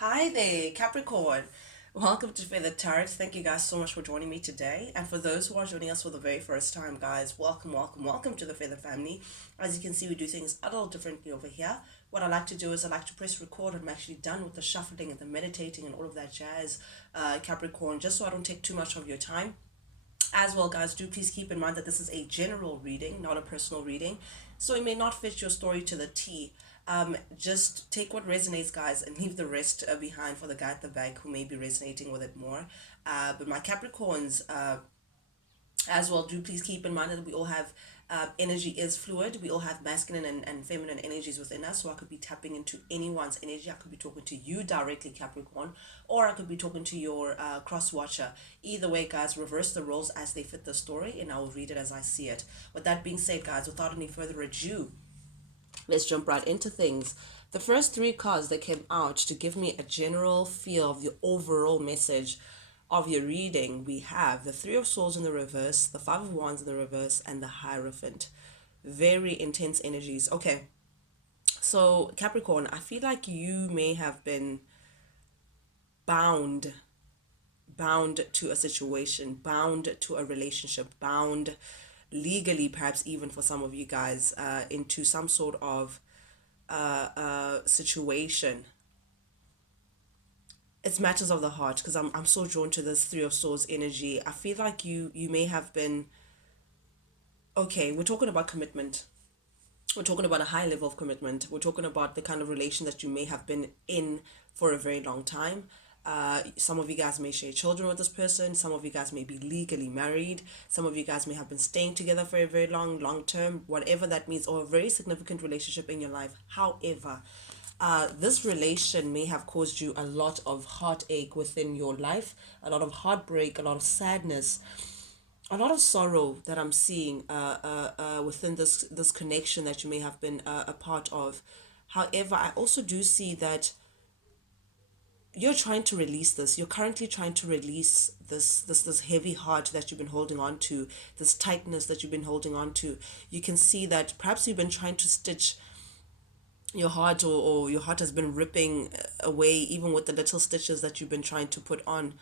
Hi there, Capricorn. Welcome to Feather Tarot. Thank you guys so much for joining me today. And for those who are joining us for the very first time, guys, welcome to the Feather family. As you can see, we do things a little differently over here. What I like to do is I like to press record when I'm actually done with the shuffling and the meditating and all of that jazz, Capricorn, just so I don't take too much of your time. As well, guys, do please keep in mind that this is a general reading, not a personal reading. So it may not fit your story to the T. Just take what resonates, guys, and leave the rest behind for the guy at the back who may be resonating with it more. But my Capricorns, as well, do please keep in mind that we all have energy is fluid. We all have masculine and feminine energies within us. So I could be tapping into anyone's energy. I could be talking to you directly, Capricorn, or I could be talking to your cross watcher. Either way, guys, reverse the roles as they fit the story, and I will read it as I see it. With that being said, guys, without any further ado, let's jump right into things. The first three cards that came out to give me a general feel of the overall message of your reading, we have the Three of Swords in the reverse, the Five of Wands in the reverse, and the Hierophant. Very intense energies. Okay, so Capricorn, I feel like you may have been bound, bound to a situation, bound to a relationship, bound legally, perhaps even for some of you guys, into some sort of situation. It's matters of the heart because I'm so drawn to this Three of Swords energy. I feel like you may have been, okay, we're talking about commitment. We're talking about a high level of commitment. We're talking about the kind of relation that you may have been in for a very long time. Some of you guys may share children with this person. Some of you guys may be legally married. Some of you guys may have been staying together for a very long term, whatever that means, or a very significant relationship in your life. However, this relation may have caused you a lot of heartache within your life, a lot of heartbreak, a lot of sadness, a lot of sorrow that I'm seeing within this connection that you may have been a part of. However, I also do see that you're trying to release this. You're currently trying to release this heavy heart that you've been holding on to, this tightness that you've been holding on to. You can see that perhaps you've been trying to stitch your heart, or your heart has been ripping away even with the little stitches that you've been trying to put on.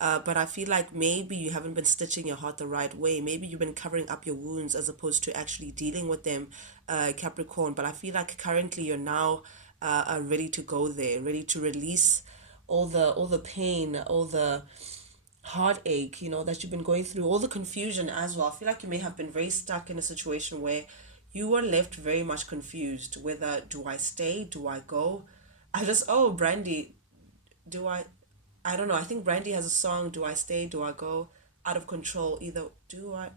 But I feel like maybe you haven't been stitching your heart the right way. Maybe you've been covering up your wounds as opposed to actually dealing with them, Capricorn. But I feel like currently you're now ready to go there, ready to release all the pain, all the heartache, that you've been going through, all the confusion as well. I feel like you may have been very stuck in a situation where you were left very much confused whether do I stay, do I go? Brandy, do I don't know. I think Brandy has a song, Do I Stay, Do I Go? Out of control, either do I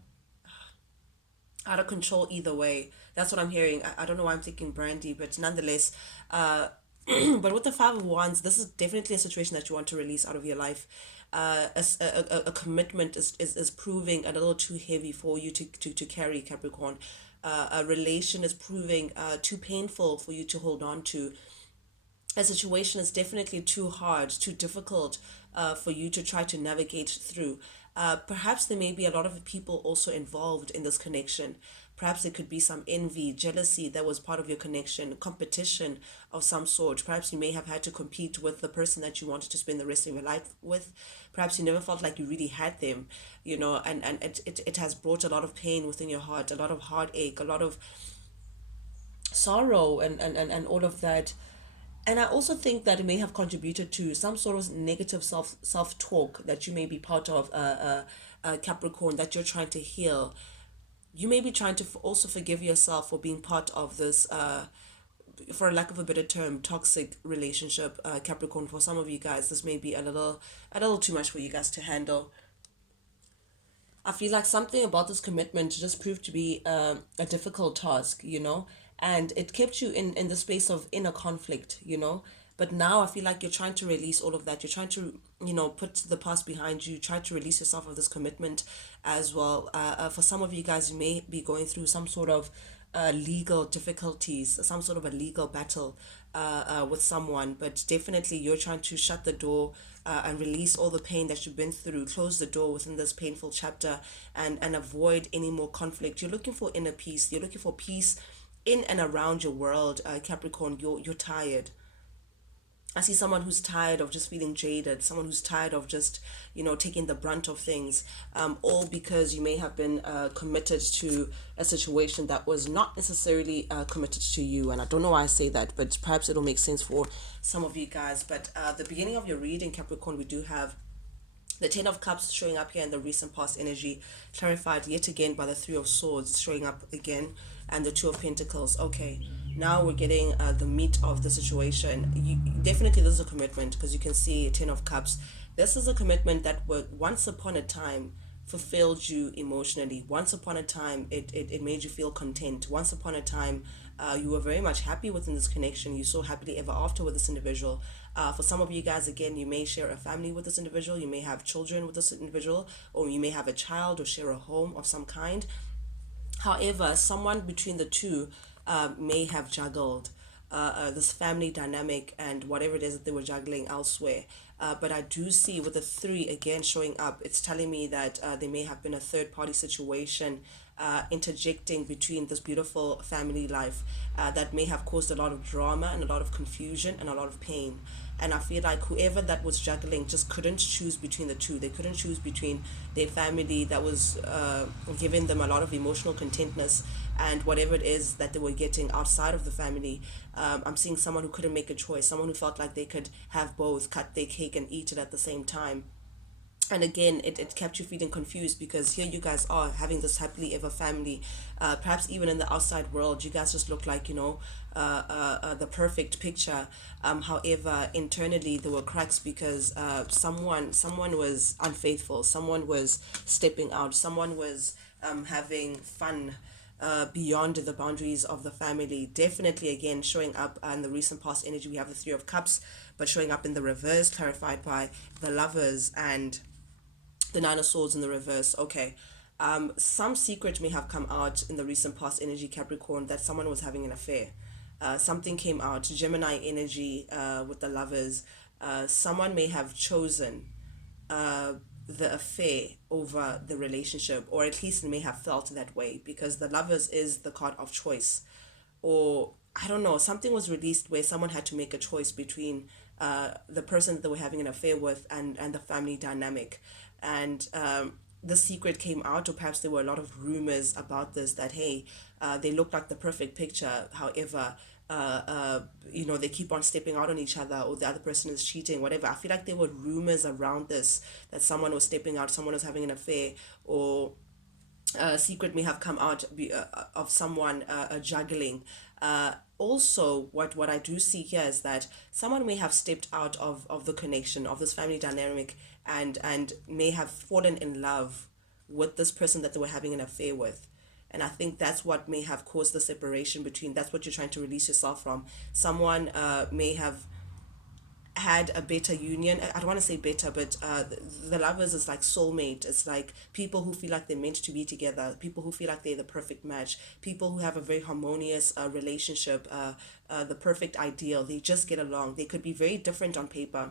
out of control either way. That's what I'm hearing. I don't know why I'm thinking Brandy, but nonetheless, but with the Five of Wands, this is definitely a situation that you want to release out of your life. A commitment is proving a little too heavy for you to carry, Capricorn. A relation is proving too painful for you to hold on to. A situation is definitely too hard, too difficult for you to try to navigate through. Perhaps there may be a lot of people also involved in this connection. Perhaps there could be some envy, jealousy that was part of your connection, competition of some sort. Perhaps you may have had to compete with the person that you wanted to spend the rest of your life with. Perhaps you never felt like you really had them, and it has brought a lot of pain within your heart, a lot of heartache, a lot of sorrow, and all of that. And I also think that it may have contributed to some sort of negative self talk that you may be part of, Capricorn, that you're trying to heal. You may be trying to also forgive yourself for being part of this, for lack of a better term, toxic relationship, Capricorn. For some of you guys, this may be a little too much for you guys to handle. I feel like something about this commitment just proved to be a difficult task, and it kept you in the space of inner conflict, But now I feel like you're trying to release all of that. You're trying to, put the past behind you, try to release yourself of this commitment as well. For some of you guys, you may be going through some sort of legal difficulties, some sort of a legal battle with someone, but definitely you're trying to shut the door and release all the pain that you've been through, close the door within this painful chapter, and avoid any more conflict. You're looking for inner peace. You're looking for peace in and around your world, Capricorn. You're tired. I see someone who's tired of just feeling jaded, someone who's tired of just, taking the brunt of things, all because you may have been committed to a situation that was not necessarily committed to you. And I don't know why I say that, but perhaps it'll make sense for some of you guys. But the beginning of your reading, Capricorn, we do have the Ten of Cups showing up here in the recent past energy, clarified yet again by the Three of Swords showing up again, and the Two of Pentacles. Okay, now we're getting the meat of the situation. Definitely, this is a commitment because you can see Ten of Cups. This is a commitment that once upon a time fulfilled you emotionally. Once upon a time, it made you feel content. Once upon a time, you were very much happy within this connection. You saw happily ever after with this individual. For some of you guys, again, you may share a family with this individual, you may have children with this individual, or you may have a child or share a home of some kind. However, someone between the two may have juggled this family dynamic and whatever it is that they were juggling elsewhere. But I do see with the three again showing up, it's telling me that there may have been a third party situation interjecting between this beautiful family life that may have caused a lot of drama and a lot of confusion and a lot of pain. And I feel like whoever that was juggling just couldn't choose between the two. They couldn't choose between their family that was giving them a lot of emotional contentness and whatever it is that they were getting outside of the family. I'm seeing someone who couldn't make a choice, someone who felt like they could have both, cut their cake and eat it at the same time. And again, it kept you feeling confused because here you guys are having this happily ever family. Perhaps even in the outside world, you guys just look like, the perfect picture. However, internally there were cracks because someone was unfaithful, someone was stepping out, someone was having fun beyond the boundaries of the family. Definitely, again, showing up in the recent past energy, we have the Three of Cups, but showing up in the reverse, clarified by the Lovers and the Nine of Swords in the reverse. Okay. Some secret may have come out in the recent past energy, Capricorn, that someone was having an affair. Something came out, Gemini energy with the Lovers. Someone may have chosen the affair over the relationship, or at least may have felt that way because the Lovers is the card of choice. Or I don't know, something was released where someone had to make a choice between the person that they were having an affair with and the family dynamic. And the secret came out, or perhaps there were a lot of rumors about this that, hey, they look like the perfect picture. However, they keep on stepping out on each other, or the other person is cheating, whatever. I feel like there were rumors around this that someone was stepping out, someone was having an affair, or secret may have come out of someone juggling. Also, what I do see here is that someone may have stepped out of the connection of this family dynamic and may have fallen in love with this person that they were having an affair with. And I think that's what may have caused the separation between, that's what you're trying to release yourself from. Someone may have had a better union. I don't want to say better, but the Lovers is like soulmate. It's like people who feel like they're meant to be together, people who feel like they're the perfect match, people who have a very harmonious relationship, the perfect ideal. They just get along. They could be very different on paper,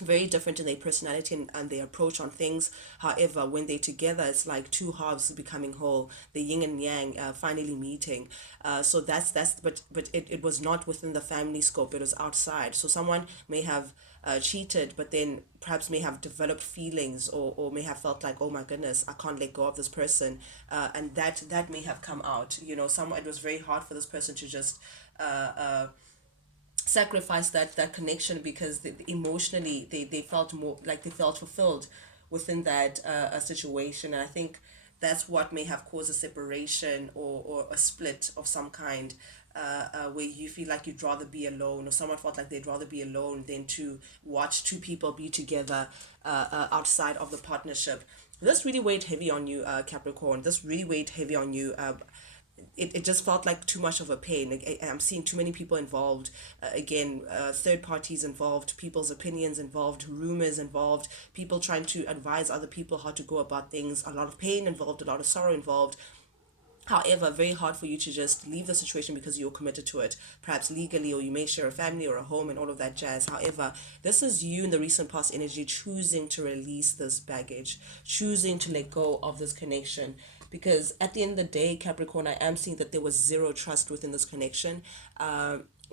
very different in their personality and their approach on things. However, when they're together, it's like two halves becoming whole, the yin and yang finally meeting. So but it was not within the family scope, it was outside. So someone may have cheated, but then perhaps may have developed feelings, or may have felt like, oh my goodness, I can't let go of this person. And that may have come out. It was very hard for this person to just sacrifice that connection because emotionally they felt more like they felt fulfilled within that a situation. And I think that's what may have caused a separation, or a split of some kind, where you feel like you'd rather be alone, or someone felt like they'd rather be alone than to watch two people be together outside of the partnership. This really weighed heavy on you, Capricorn. This really weighed heavy on you. It just felt like too much of a pain. Like, I'm seeing too many people involved. Again, third parties involved, people's opinions involved, rumors involved, people trying to advise other people how to go about things. A lot of pain involved, a lot of sorrow involved. However, very hard for you to just leave the situation because you're committed to it, perhaps legally, or you may share a family or a home and all of that jazz. However, this is you in the recent past energy choosing to release this baggage, choosing to let go of this connection. Because at the end of the day, Capricorn, I am seeing that there was zero trust within this connection.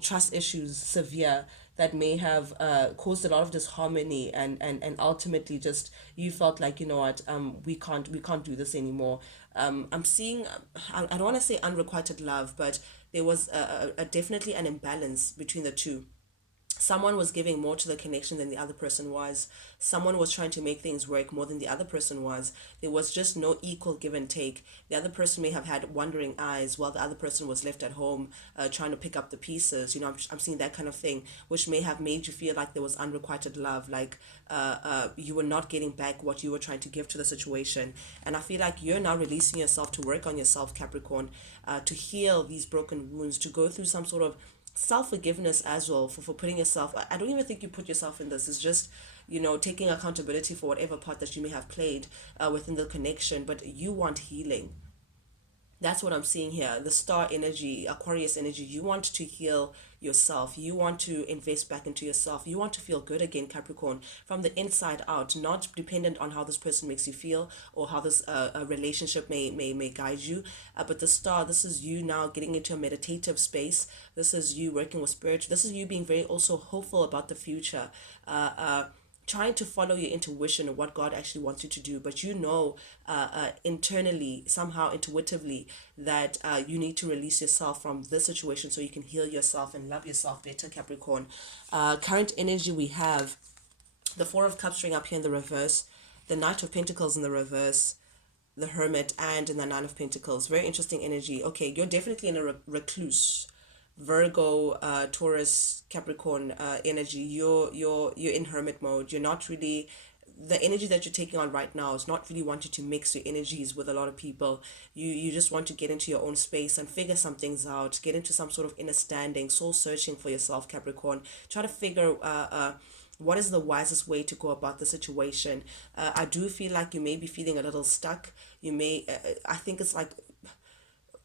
Trust issues severe. that may have caused a lot of disharmony, and ultimately just you felt like, you know what, we can't do this anymore. I'm seeing, I don't want to say unrequited love, but there was definitely an imbalance between the two. Someone was giving more to the connection than the other person was. Someone was trying to make things work more than the other person was. There was just no equal give and take. The other person may have had wandering eyes while the other person was left at home trying to pick up the pieces. I'm seeing that kind of thing, which may have made you feel like there was unrequited love, like you were not getting back what you were trying to give to the situation. And I feel like you're now releasing yourself to work on yourself, Capricorn, to heal these broken wounds, to go through some sort of self forgiveness as well for putting yourself. I don't even think you put yourself in this. It's just, taking accountability for whatever part that you may have played within the connection, but you want healing. That's what I'm seeing here. The star energy, Aquarius energy, you want to heal yourself. You want to invest back into yourself. You want to feel good again, Capricorn, from the inside out, not dependent on how this person makes you feel or how this a relationship may guide you. But the star, this is you now getting into a meditative space. This is you working with spirit. This is you being very also hopeful about the future. Trying to follow your intuition and what God actually wants you to do, but internally, somehow intuitively, that you need to release yourself from this situation so you can heal yourself and love yourself better, Capricorn. Current energy we have the Four of Cups ring up here in the reverse, the Knight of Pentacles in the reverse, the Hermit, and in the Nine of Pentacles. Very interesting energy. Okay, you're definitely in a recluse. Virgo, Taurus, Capricorn energy. You're in hermit mode. You're not really, the energy that you're taking on right now is not really wanting to mix your energies with a lot of people. You just want to get into your own space and figure some things out. Get into some sort of inner standing, soul searching for yourself, Capricorn. Try to figure what is the wisest way to go about the situation. I do feel like you may be feeling a little stuck. You may, I think it's like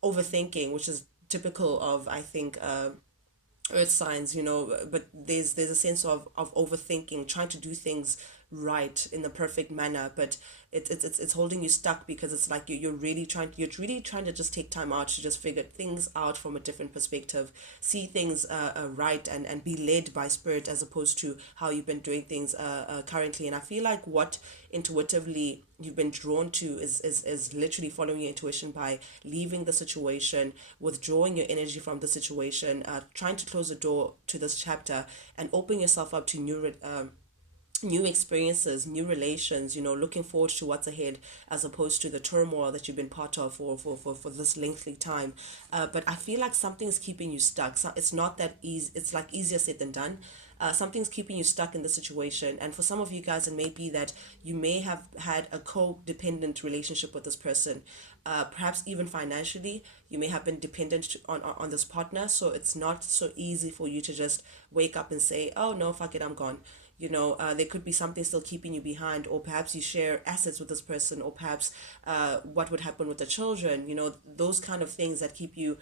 overthinking, which is typical of, I think, earth signs, but there's a sense of overthinking, trying to do things right in the perfect manner, but it's holding you stuck because it's like you're really trying to just take time out to just figure things out from a different perspective, see things right, and be led by spirit as opposed to how you've been doing things currently. And I feel like what intuitively you've been drawn to is literally following your intuition by leaving the situation, withdrawing your energy from the situation, trying to close the door to this chapter and open yourself up to new experiences, new relations, looking forward to what's ahead as opposed to the turmoil that you've been part of for this lengthy time. But I feel like something's keeping you stuck. So it's not that easy. It's like easier said than done. Something's keeping you stuck in the situation. And for some of you guys, it may be that you may have had a codependent relationship with this person. Perhaps even financially, you may have been dependent on this partner. So it's not so easy for you to just wake up and say, oh no, fuck it, I'm gone. There could be something still keeping you behind, or perhaps you share assets with this person, or perhaps what would happen with the children, those kind of things that keep you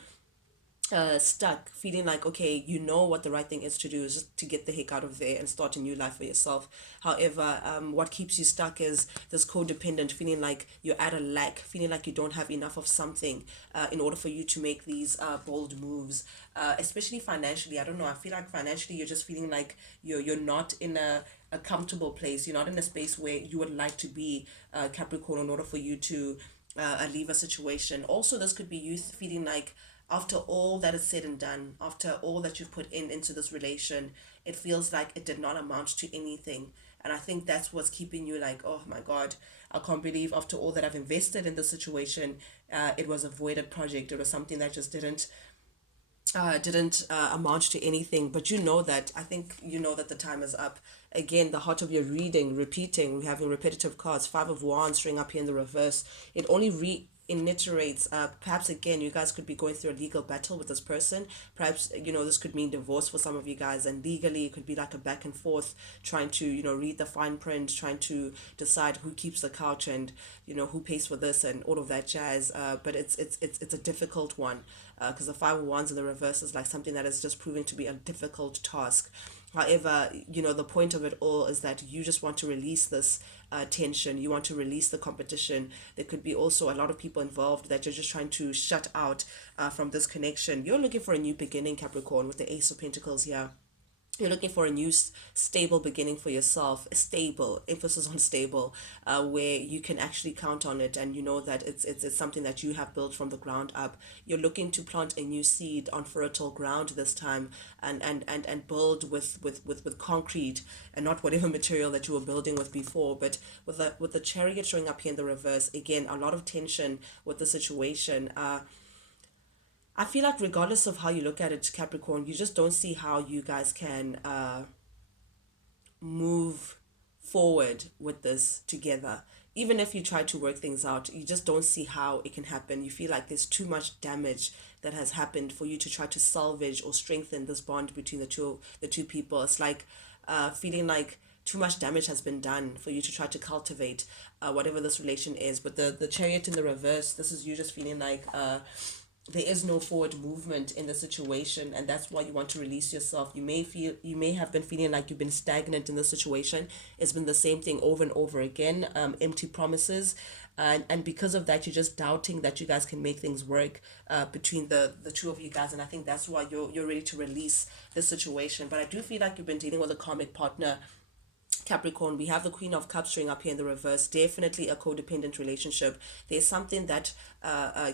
stuck, feeling like, okay, you know what the right thing is to do is just to get the heck out of there and start a new life for yourself. However, what keeps you stuck is this codependent feeling, like you're at a lack, feeling like you don't have enough of something in order for you to make these bold moves, especially financially. I don't know, I feel like financially you're just feeling like you're not in a comfortable place. You're not in a space where you would like to be, Capricorn, in order for you to leave a situation. Also, this could be you feeling like after all that is said and done, after all that you've put into this relation, it feels like it did not amount to anything. And I think that's what's keeping you like, oh my God, I can't believe after all that I've invested in the situation, it was a voided project. It was something that just didn't amount to anything. But I think that the time is up. Again, the heart of your reading, repeating, we're having repetitive cards, Five of Wands string up here in the reverse. It only reiterates, perhaps again you guys could be going through a legal battle with this person. Perhaps this could mean divorce for some of you guys, and legally it could be like a back and forth, trying to read the fine print, trying to decide who keeps the couch and who pays for this and all of that jazz. But it's a difficult one, because the Five of Wands in the reverse is like something that is just proving to be a difficult task. However, the point of it all is that you just want to release this tension. You want to release the competition. There could be also a lot of people involved that you're just trying to shut out from this connection. You're looking for a new beginning, Capricorn, with the Ace of Pentacles here. you're looking for a new stable beginning for yourself, a stable, emphasis on stable, where you can actually count on it, and you know that it's something that you have built from the ground up. You're looking to plant a new seed on fertile ground this time, and build with concrete, and not whatever material that you were building with before. But with the chariot showing up here in the reverse, again, a lot of tension with the situation. I feel like regardless of how you look at it, Capricorn, you just don't see how you guys can move forward with this together. Even if you try to work things out, you just don't see how it can happen. You feel like there's too much damage that has happened for you to try to salvage or strengthen this bond between the two people. It's like feeling like too much damage has been done for you to try to cultivate whatever this relation is. But the chariot in the reverse, this is you just feeling like there is no forward movement in the situation, and that's why you want to release yourself. You may have been feeling like you've been stagnant in the situation. It's been the same thing over and over again, empty promises, and because of that, you're just doubting that you guys can make things work between the two of you guys. And I think that's why you're ready to release the situation. But I do feel like you've been dealing with a karmic partner, Capricorn. We have the Queen of Cups showing up here in the reverse. Definitely a codependent relationship. There's something that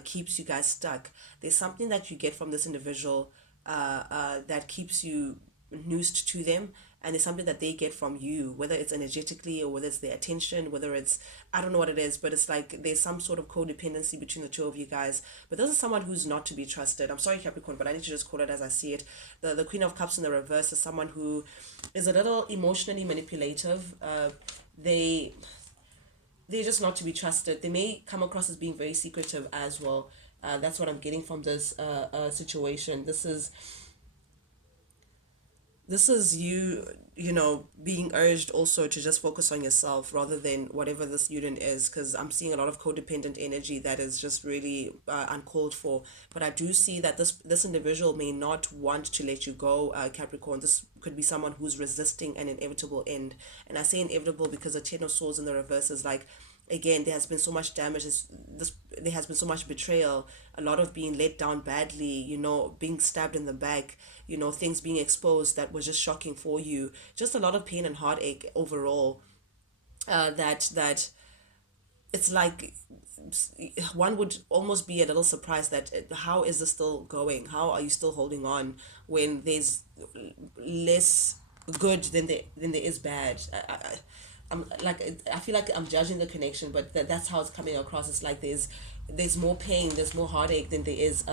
keeps you guys stuck. There's something that you get from this individual that keeps you noosed to them. And there's something that they get from you, whether it's energetically or whether it's their attention, whether it's, I don't know what it is, but it's like there's some sort of codependency between the two of you guys. But this is someone who's not to be trusted. I'm sorry, Capricorn, but I need to just call it as I see it. The Queen of Cups in the reverse is someone who is a little emotionally manipulative. They're just not to be trusted. They may come across as being very secretive as well. That's what I'm getting from this situation. This is you being urged also to just focus on yourself rather than whatever this unit is, because I'm seeing a lot of codependent energy that is just really uncalled for. But I do see that this individual may not want to let you go, Capricorn. This could be someone who's resisting an inevitable end, and I say inevitable because the Ten of Swords in the reverse is like, again, there has been so much damage, there has been so much betrayal, a lot of being let down badly, being stabbed in the back, things being exposed that was just shocking for you, just a lot of pain and heartache overall. That it's like one would almost be a little surprised that how is this still going, how are you still holding on when there's less good than there is bad. I'm like, I feel like I'm judging the connection, but that's how it's coming across. It's like there's more pain, there's more heartache than there is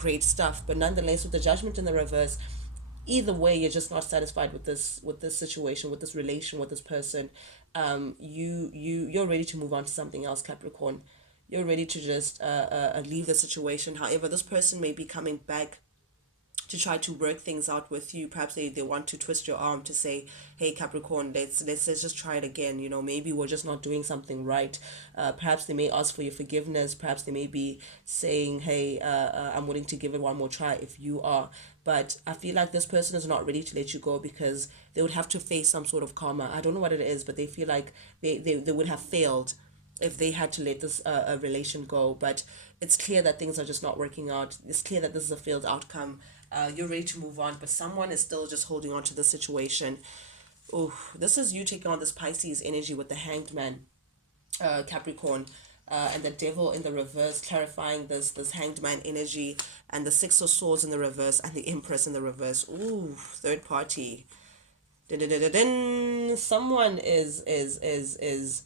great stuff. But nonetheless, with the Judgment in the reverse, either way, you're just not satisfied with this situation, with this relation, with this person. You're ready to move on to something else, Capricorn. You're ready to just leave the situation. However, this person may be coming back to try to work things out with you. Perhaps they want to twist your arm to say, hey, Capricorn, let's just try it again. Maybe we're just not doing something right. Perhaps they may ask for your forgiveness. Perhaps they may be saying, hey, I'm willing to give it one more try if you are. But I feel like this person is not ready to let you go because they would have to face some sort of karma. I don't know what it is, but they feel like they would have failed if they had to let this relation go. But it's clear that things are just not working out. It's clear that this is a failed outcome. You're ready to move on, but someone is still just holding on to the situation. Oh, this is you taking on this Pisces energy with the Hanged Man, Capricorn, and the Devil in the reverse, clarifying this Hanged Man energy, and the Six of Swords in the reverse, and the Empress in the reverse. Ooh, third party. Dun-dun-dun-dun-dun. Someone is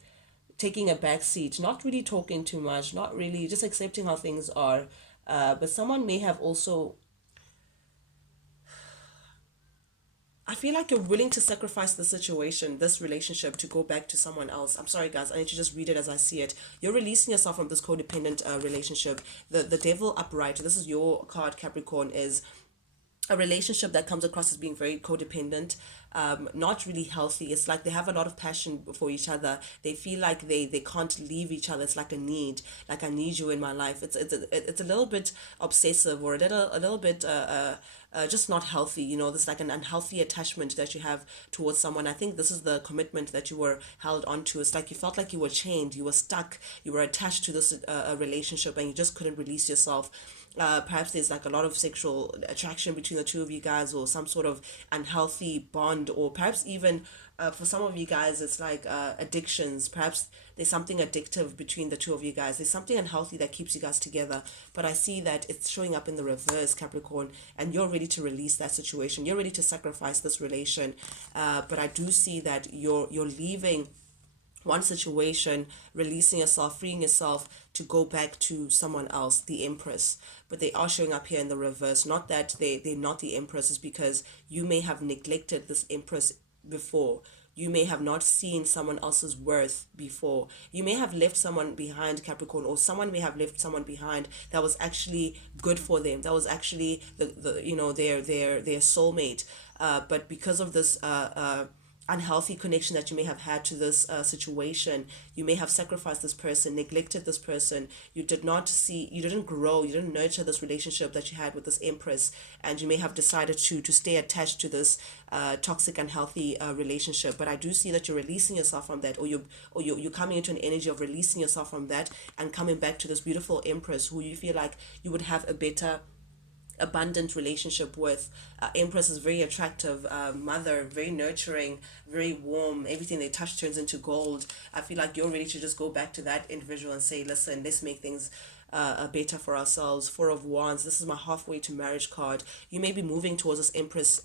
taking a back seat, not really talking too much, not really just accepting how things are. But someone may have also, I feel like you're willing to sacrifice the situation, this relationship, to go back to someone else. I'm sorry, guys. I need to just read it as I see it. You're releasing yourself from this codependent relationship. The Devil upright, this is your card, Capricorn, is a relationship that comes across as being very codependent, not really healthy. It's like they have a lot of passion for each other. They feel like they can't leave each other. It's like a need, like I need you in my life. It's a little bit obsessive, or a little bit just not healthy. This like an unhealthy attachment that you have towards someone. I think this is the commitment that you were held onto. It's like you felt like you were chained, you were stuck, you were attached to this relationship, and you just couldn't release yourself. Perhaps there's like a lot of sexual attraction between the two of you guys, or some sort of unhealthy bond, or perhaps even for some of you guys it's like addictions. Perhaps there's something addictive between the two of you guys. There's something unhealthy that keeps you guys together, but I see that it's showing up in the reverse, Capricorn, and you're ready to release that situation. You're ready to sacrifice this relation, but I do see that you're leaving one situation, releasing yourself, freeing yourself to go back to someone else, the Empress. But they are showing up here in the reverse. Not that they're not the Empress, is because you may have neglected this Empress before. You may have not seen someone else's worth before. You may have left someone behind, Capricorn, or someone may have left someone behind that was actually good for them. That was actually their soulmate. But because of this unhealthy connection that you may have had to this situation, you may have sacrificed this person, neglected this person. You did not see, you didn't grow, you didn't nurture this relationship that you had with this Empress, and you may have decided to stay attached to this toxic, unhealthy relationship. But I do see that you're releasing yourself from that, or you're coming into an energy of releasing yourself from that and coming back to this beautiful Empress who you feel like you would have a better abundant relationship with. Empress is very attractive, mother, very nurturing, very warm. Everything they touch turns into gold. I feel like you're ready to just go back to that individual and say, listen, let's make things better for ourselves. Four of Wands, this is my halfway to marriage card. You may be moving towards this Empress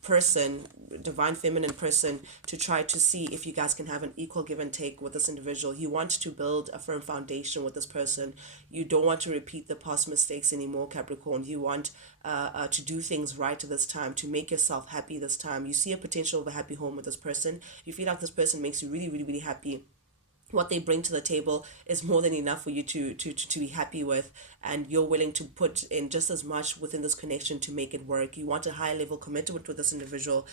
person, divine feminine person, to try to see if you guys can have an equal give and take with this individual. You want to build a firm foundation with this person. You don't want to repeat the past mistakes anymore, Capricorn. You want to do things right this time, to make yourself happy this time. You see a potential of a happy home with this person. You feel like this person makes you really, really, really happy. What they bring to the table is more than enough for you to be happy with, and you're willing to put in just as much within this connection to make it work. You want a high level commitment with this individual.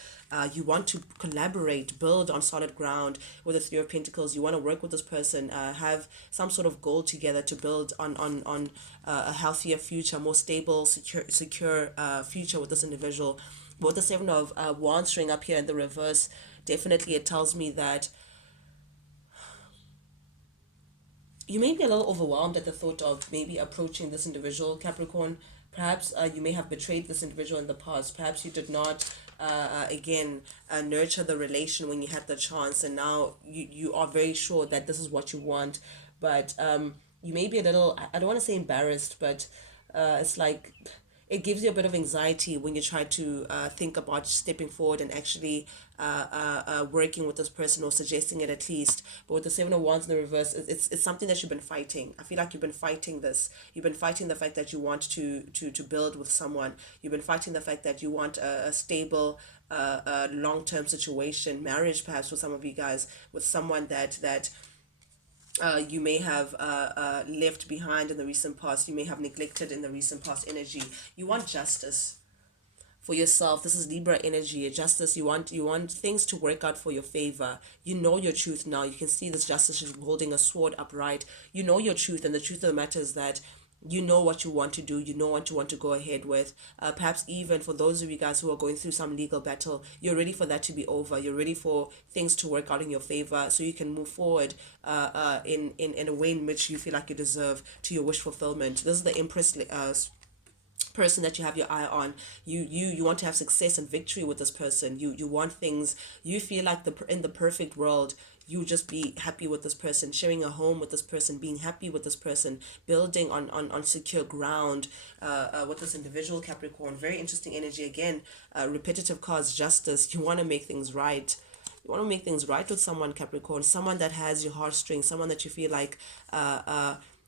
You want to collaborate, build on solid ground with the Three of Pentacles. You want to work with this person, have some sort of goal together to build on a healthier future, more stable, secure future with this individual. But with the Seven of Wands showing up here in the reverse, definitely it tells me that you may be a little overwhelmed at the thought of maybe approaching this individual, Capricorn. Perhaps you may have betrayed this individual in the past. Perhaps you did not, nurture the relation when you had the chance, and now you are very sure that this is what you want. But you may be a little, I don't want to say embarrassed, but it's like it gives you a bit of anxiety when you try to think about stepping forward and actually working with this person, or suggesting it at least. But with the Seven of Wands in the reverse, it's something that you've been fighting. I feel like you've been fighting this. You've been fighting the fact that you want to build with someone. You've been fighting the fact that you want a stable long-term situation, marriage perhaps for some of you guys, with someone that you may have left behind in the recent past. You may have neglected in the recent past energy. You want justice for yourself. This is Libra energy. Justice. You want things to work out for your favor. You know your truth now. You can see this justice is holding a sword upright. You know your truth, and the truth of the matter is that you know what you want to do. You know what you want to go ahead with. Perhaps even for those of you guys who are going through some legal battle, you're ready for that to be over. You're ready for things to work out in your favor, so you can move forward in a way in which you feel like you deserve, to your wish fulfillment. This is the Empress person that you have your eye on. You want to have success and victory with this person. You want things. You feel like in the perfect world, you just be happy with this person, sharing a home with this person, being happy with this person, building on secure ground with this individual, Capricorn. Very interesting energy. Again, repetitive cards, justice. You want to make things right. You want to make things right with someone, Capricorn. Someone that has your heartstrings, someone that you feel like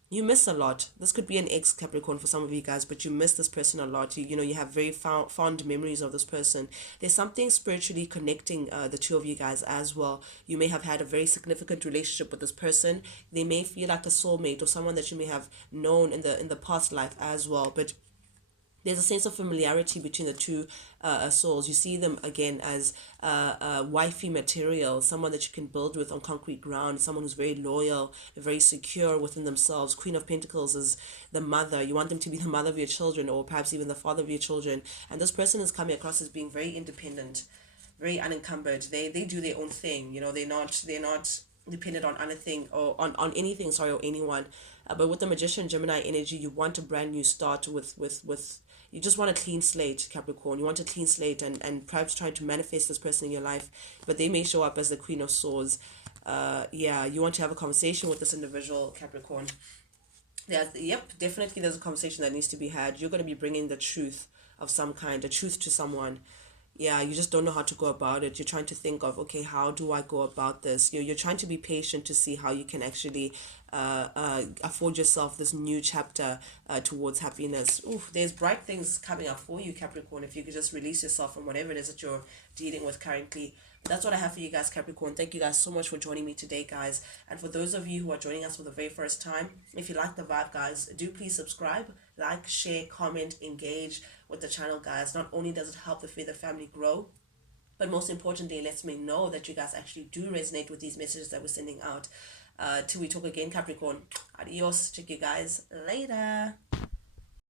you miss a lot. This could be an ex, Capricorn, for some of you guys, but you miss this person a lot. You have very fond memories of this person. There's something spiritually connecting the two of you guys as well. You may have had a very significant relationship with this person. They may feel like a soulmate, or someone that you may have known in the past life as well. But there's a sense of familiarity between the two souls. You see them again as wifey material, someone that you can build with on concrete ground, someone who's very loyal, very secure within themselves. Queen of Pentacles is the mother. You want them to be the mother of your children, or perhaps even the father of your children. And this person is coming across as being very independent, very unencumbered. They do their own thing. They're not dependent on anything or on anything, sorry, or anyone. But with the Magician Gemini energy, you want a brand new start with you just want a clean slate, Capricorn. You want a clean slate, and perhaps trying to manifest this person in your life, but they may show up as the Queen of Swords. Yeah, you want to have a conversation with this individual, Capricorn. Yep, definitely there's a conversation that needs to be had. You're going to be bringing the truth of some kind, the truth to someone. Yeah, you just don't know how to go about it. You're trying to think of, okay, how do I go about this? You're trying to be patient to see how you can actually afford yourself this new chapter towards happiness. Ooh, there's bright things coming up for you, Capricorn, if you could just release yourself from whatever it is that you're dealing with currently. But that's what I have for you guys, Capricorn. Thank you guys so much for joining me today, guys. And for those of you who are joining us for the very first time, if you like the vibe, guys, do please subscribe, like, share, comment, engage with the channel, guys. Not only does it help the Feather family grow, but most importantly, it lets me know that you guys actually do resonate with these messages that we're sending out. Till we talk again, Capricorn. Adios. Check you guys later.